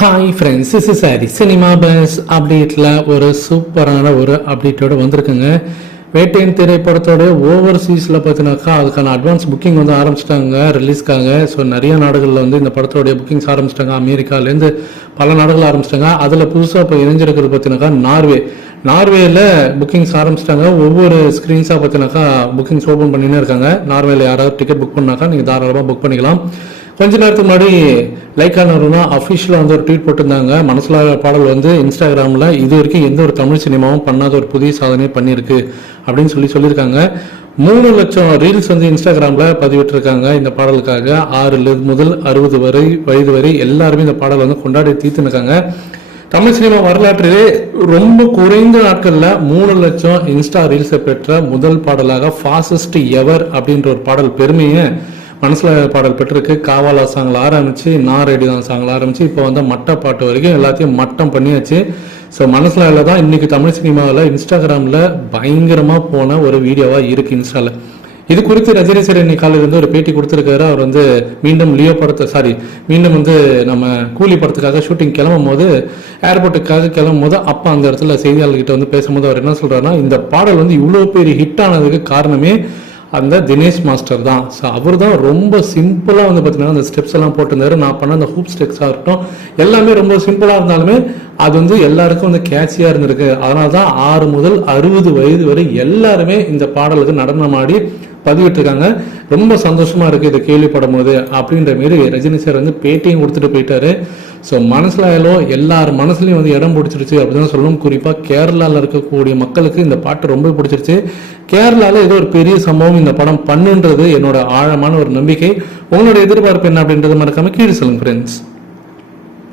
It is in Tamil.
ஹாய் ஃப்ரெண்ட்ஸ் இஸ் சாரி சினிமா பஸ் அப்டேட்டில் ஒரு சூப்பரான ஒரு அப்டேட்டோட வந்திருக்குங்க. வேட்டையின் திரைப்படத்தோட ஓவர்சீஸில் பார்த்தினாக்கா அதுக்கான அட்வான்ஸ் புக்கிங் வந்து ஆரம்பிச்சிட்டாங்க ரிலீஸ்க்காக ஸோ நிறைய நாடுகளில் வந்து இந்த படத்தோடைய புக்கிங்ஸ் ஆரம்பிச்சிட்டாங்க. அமெரிக்காலேருந்து பல நாடுகள் ஆரம்பிச்சிட்டாங்க. அதில் புதுசாக இப்போ இணைஞ்சிருக்கிறது பார்த்தினாக்கா நார்வே. நார்வேயில் புக்கிங்ஸ் ஆரம்பிச்சிட்டாங்க. ஒவ்வொரு ஸ்க்ரீன்ஸாக பார்த்தினாக்கா புக்கிங்ஸ் ஓப்பன் பண்ணினே இருக்காங்க. நார்வேயில் யாராவது டிக்கெட் புக் பண்ணாக்கா நீங்கள் தாராளமாக புக் பண்ணிக்கலாம். கொஞ்ச நேரத்துக்கு முன்னாடி லைக்கா நருனா அஃபிஷியலாக வந்து ஒரு ட்வீட் போட்டிருந்தாங்க. மனசில் பாடல் வந்து இன்ஸ்டாகிராமில் இது வரைக்கும் எந்த ஒரு தமிழ் சினிமாவும் பண்ணாத ஒரு புதிய சாதனையை பண்ணியிருக்கு அப்படின்னு சொல்லி சொல்லியிருக்காங்க. மூணு லட்சம் ரீல்ஸ் வந்து இன்ஸ்டாகிராமில் பதிவிட்டிருக்காங்க இந்த பாடலுக்காக. ஆறு முதல் அறுபது வரை வயது வரை எல்லாருமே இந்த பாடல் வந்து கொண்டாடி தீர்த்துனுக்காங்க தமிழ் சினிமா வரலாற்றிலே ரொம்ப குறைந்த நாட்களில் மூணு லட்சம் இன்ஸ்டா ரீல்ஸை பெற்ற முதல் பாடலாக ஃபாஸ்டஸ்ட் எவர் அப்படின்ற ஒரு பாடல் பெருமையை மனசில் பாடல் பெற்றிருக்கு. காவாலா சாங்கில் ஆரம்பித்து நான் ரெடி தான் சாங்கில் ஆரம்பித்து இப்போ வந்து மட்ட பாட்டு வரைக்கும் எல்லாத்தையும் மட்டம் பண்ணியாச்சு. ஸோ மனசில் தான் இன்னைக்கு தமிழ் சினிமாவில் இன்ஸ்டாகிராமில் பயங்கரமாக போன ஒரு வீடியோவாக இருக்குது இன்ஸ்டாவில் இது குறித்து ரஜினி சார் இன்னைக்கு காலையில இருந்து ஒரு பேட்டி கொடுத்துருக்காரு. அவர் வந்து மீண்டும் லியோ படத்தை சாரி மீண்டும் வந்து நம்ம கூலி படத்துக்காக ஷூட்டிங் கிளம்பும் போது ஏர்போர்ட்டுக்காக கிளம்பும் போது அப்போ அந்த இடத்துல செய்தியாளர்கிட்ட வந்து பேசும்போது அவர் என்ன சொல்கிறாருன்னா இந்த பாடல் வந்து இவ்வளோ பெரிய ஹிட் ஆனதுக்கு காரணமே அந்த தினேஷ் மாஸ்டர் தான். ஸோ அவர் தான் ரொம்ப சிம்பிளாக வந்து பார்த்தீங்கன்னா அந்த ஸ்டெப்ஸ் எல்லாம் போட்டிருந்தாரு. நான் பண்ண அந்த ஹூப் ஸ்டெப்ஸாக இருக்கட்டும் எல்லாமே ரொம்ப சிம்பிளாக இருந்தாலுமே அது வந்து எல்லாருக்கும் வந்து கேட்சியாக இருந்திருக்கு. அதனால தான் ஆறு முதல் அறுபது வயது வரை எல்லாருமே இந்த பாடலுக்கு நடனமாடி பதிவிட்டுருக்காங்க. ரொம்ப சந்தோஷமாக இருக்குது இதை கேள்விப்படும் போது அப்படின்ற மாரி ரஜினி சார் வந்து பேட்டியும் கொடுத்துட்டு போயிட்டாரு. ஸோ மனசிலோ எல்லார் மனசுலையும் வந்து இடம் பிடிச்சிருச்சு அப்படின்னு சொல்லணும். குறிப்பாக கேரளாவில் இருக்கக்கூடிய மக்களுக்கு இந்த பாட்டு ரொம்ப பிடிச்சிருச்சு. கேரளாவில் ஏதோ ஒரு பெரிய சம்பவம் இந்த படம் பண்ணுன்றது என்னோட ஆழமான ஒரு நம்பிக்கை. உங்களோட எதிர்பார்ப்பு என்ன அப்படின்றது மறக்காமல் கீழே சொல்லுங்க ஃப்ரெண்ட்ஸ்